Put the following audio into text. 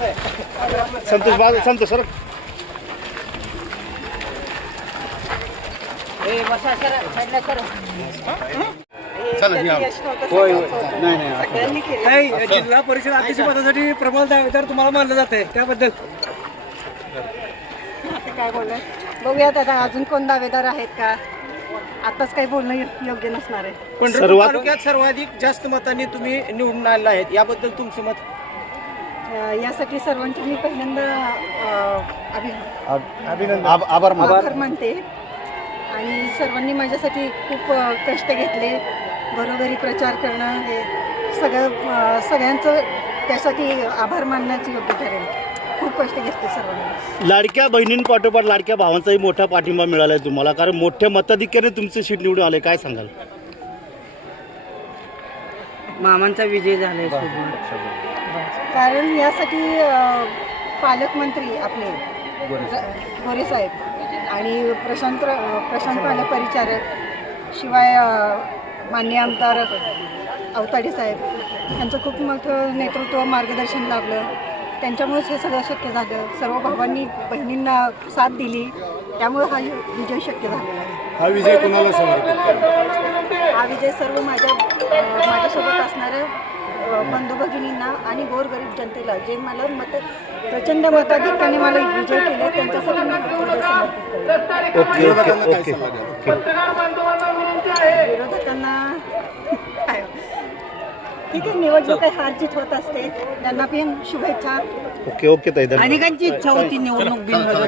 Santosh sir जिल्हा परिषद अध्यक्ष पदासाठी प्रबळ दावेदार तुम्हाला मानलं जात आहे, त्याबद्दल काय बोलणार बघूयात आता अजून कोण दावेदार आहेत का. आताच काही बोलणं योग्य नसणार आहे. पंढरपूर तालुक्यात सर्वाधिक जास्त मतांनी तुम्ही निवडून आलेला आहेत, याबद्दल तुमचं मत. यासाठी सर्वांचे मी पहिल्यांदा आभार आभार मानते. आणि सर्वांनी माझ्यासाठी खूप कष्ट घेतले. घरोघरी प्रचार करणं हे सगळ्यांचं त्यासाठी आभार मानण्याचं योग्य ठरेल. खूप कष्ट घेतले सर्वांनी. लाडक्या बहिणींपाठोपाठ लाडक्या भावांचाही मोठा पाठिंबा मिळाला आहे तुम्हाला, कारण मोठ्या मताधिक्याने तुमचं सीट निवडून आले, काय सांगाल. मामांचा विजय झालाय. कारण यासाठी पालकमंत्री आपले गोरे साहेब आणि प्रशांत पालक परिचारक, शिवाय माननीय आमदार अवताडे साहेब यांचं खूप मोठं नेतृत्व मार्गदर्शन लाभलं. त्यांच्यामुळेच हे सगळं शक्य झालं. सर्व भावांनी बहिणींना साथ दिली, त्यामुळे हा विजय शक्य झालेला आहे. हा विजय कोणाला समर्पित? हा विजय सर्व माझ्यासोबत असणाऱ्या बंधू भगिनींना आणि गोरगरीब जनतेला, जे मला प्रचंड मताधिक्याने मला विजय केले, त्यांच्यासाठी मी विजय समर्पित करते. विरोधकांना ठीक आहे, निवडणूक काही हार जीत होत असते, त्यांना पण शुभेच्छा. ओके ताई, अनेकांची इच्छा होती निवडणूक बिनविरोध.